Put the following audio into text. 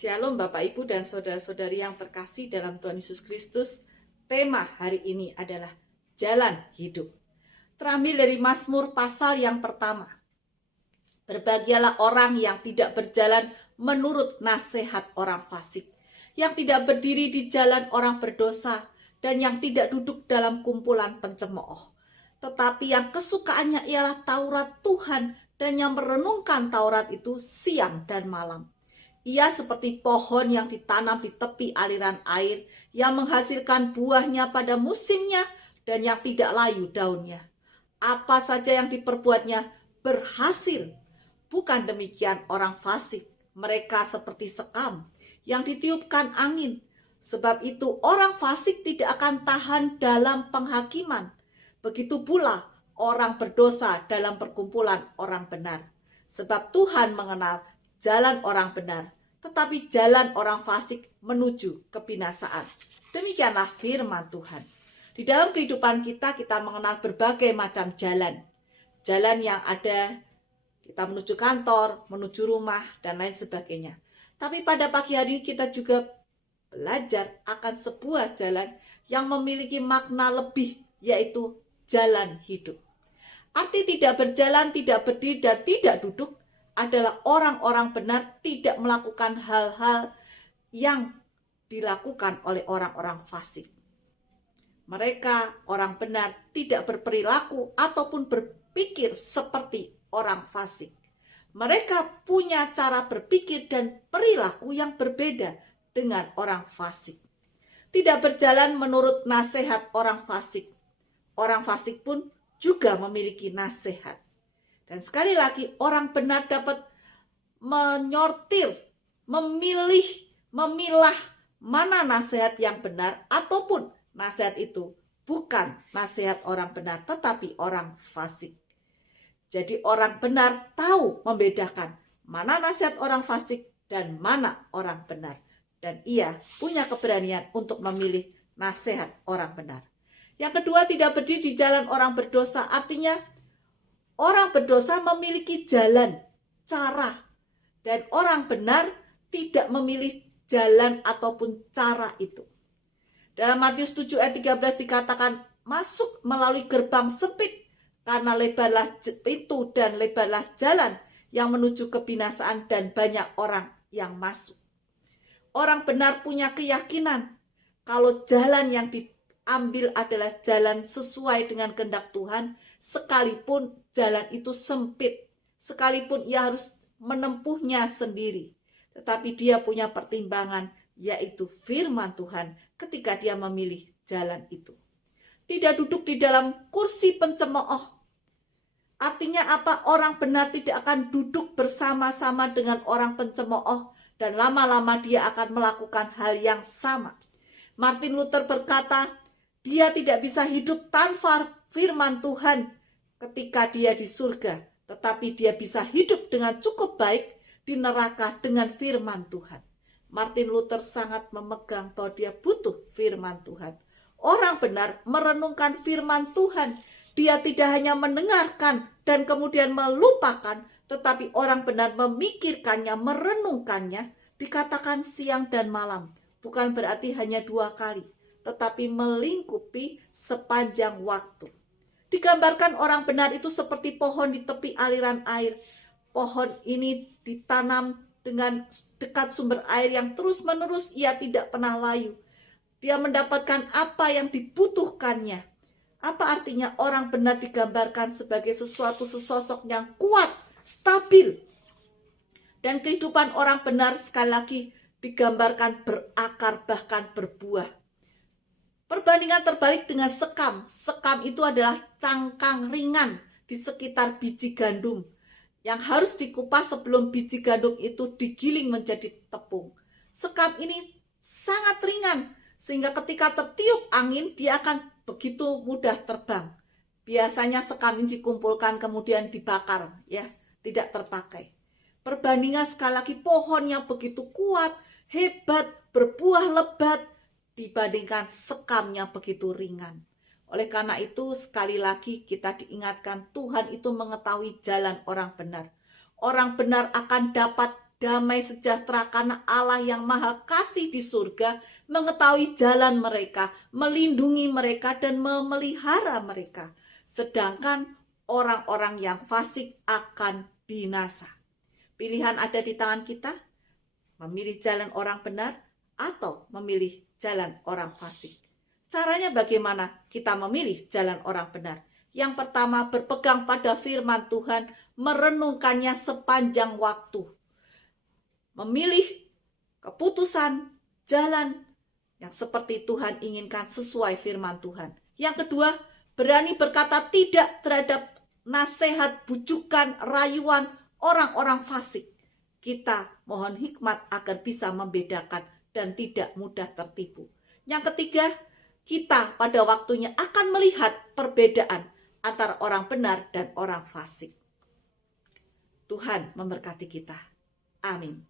Shalom Bapak Ibu dan saudara-saudari yang terkasih dalam Tuhan Yesus Kristus. Tema hari ini adalah jalan hidup. Terambil dari Mazmur pasal yang pertama. Berbahagialah orang yang tidak berjalan menurut nasihat orang fasik, yang tidak berdiri di jalan orang berdosa, dan yang tidak duduk dalam kumpulan pencemooh. Tetapi yang kesukaannya ialah Taurat Tuhan, dan yang merenungkan Taurat itu siang dan malam. Ia seperti pohon yang ditanam di tepi aliran air, yang menghasilkan buahnya pada musimnya dan yang tidak layu daunnya. Apa saja yang diperbuatnya berhasil. Bukan demikian orang fasik, mereka seperti sekam yang ditiupkan angin. Sebab itu orang fasik tidak akan tahan dalam penghakiman. Begitu pula orang berdosa dalam perkumpulan orang benar. Sebab Tuhan mengenal jalan orang benar, tetapi jalan orang fasik menuju kebinasaan. Demikianlah firman Tuhan. Di dalam kehidupan kita mengenal berbagai macam jalan. Jalan yang ada, kita menuju kantor, menuju rumah, dan lain sebagainya. Tapi pada pagi hari ini kita juga belajar akan sebuah jalan yang memiliki makna lebih, yaitu jalan hidup. Arti tidak berjalan, tidak berdiri, dan tidak duduk adalah orang-orang benar tidak melakukan hal-hal yang dilakukan oleh orang-orang fasik. Mereka, orang benar, tidak berperilaku ataupun berpikir seperti orang fasik. Mereka punya cara berpikir dan perilaku yang berbeda dengan orang fasik. Tidak berjalan menurut nasihat orang fasik. Orang fasik pun juga memiliki nasihat. Dan sekali lagi orang benar dapat menyortir, memilah mana nasihat yang benar ataupun nasihat itu bukan nasihat orang benar tetapi orang fasik. Jadi orang benar tahu membedakan mana nasihat orang fasik dan mana orang benar. Dan ia punya keberanian untuk memilih nasihat orang benar. Yang kedua, tidak berdiri di jalan orang berdosa. Artinya orang berdosa memiliki jalan, cara. Dan orang benar tidak memilih jalan ataupun cara itu. Dalam Matius 7 ayat 13 dikatakan, masuk melalui gerbang sempit, karena lebarlah pintu dan lebarlah jalan yang menuju kebinasaan dan banyak orang yang masuk. Orang benar punya keyakinan kalau jalan yang diambil adalah jalan sesuai dengan kehendak Tuhan, sekalipun jalan itu sempit, sekalipun ia harus menempuhnya sendiri. Tetapi dia punya pertimbangan, yaitu firman Tuhan ketika dia memilih jalan itu. Tidak duduk di dalam kursi pencemooh. Artinya apa? Orang benar tidak akan duduk bersama-sama dengan orang pencemooh dan lama-lama dia akan melakukan hal yang sama. Martin Luther berkata, dia tidak bisa hidup tanpa firman Tuhan ketika dia di surga, tetapi dia bisa hidup dengan cukup baik di neraka dengan firman Tuhan. Martin Luther sangat memegang bahwa dia butuh firman Tuhan. Orang benar merenungkan firman Tuhan. Dia tidak hanya mendengarkan dan kemudian melupakan, tetapi orang benar memikirkannya, merenungkannya, dikatakan siang dan malam. Bukan berarti hanya 2 kali, tetapi melingkupi sepanjang waktu. Digambarkan orang benar itu seperti pohon di tepi aliran air. Pohon ini ditanam dengan dekat sumber air yang terus-menerus ia tidak pernah layu. Dia mendapatkan apa yang dibutuhkannya. Apa artinya orang benar digambarkan sebagai sesosok yang kuat, stabil. Dan kehidupan orang benar sekali lagi digambarkan berakar bahkan berbuah. Perbandingan terbalik dengan sekam. Sekam itu adalah cangkang ringan di sekitar biji gandum yang harus dikupas sebelum biji gandum itu digiling menjadi tepung. Sekam ini sangat ringan sehingga ketika tertiup angin dia akan begitu mudah terbang. Biasanya sekam ini dikumpulkan kemudian dibakar, ya, tidak terpakai. Perbandingan sekali lagi pohon yang begitu kuat, hebat, berbuah lebat dibandingkan sekam yang begitu ringan. Oleh karena itu sekali lagi kita diingatkan Tuhan itu mengetahui jalan orang benar. Orang benar akan dapat damai sejahtera karena Allah yang maha kasih di surga mengetahui jalan mereka, melindungi mereka dan memelihara mereka. Sedangkan orang-orang yang fasik akan binasa. Pilihan ada di tangan kita, memilih jalan orang benar atau memilih jalan orang fasik. Caranya bagaimana kita memilih jalan orang benar? Yang pertama, berpegang pada firman Tuhan, merenungkannya sepanjang waktu. Memilih keputusan jalan yang seperti Tuhan inginkan sesuai firman Tuhan. Yang kedua, berani berkata tidak terhadap nasihat, bujukan, rayuan orang-orang fasik. Kita mohon hikmat agar bisa membedakan dan tidak mudah tertipu. Yang ketiga, kita pada waktunya akan melihat perbedaan antara orang benar dan orang fasik. Tuhan memberkati kita. Amin.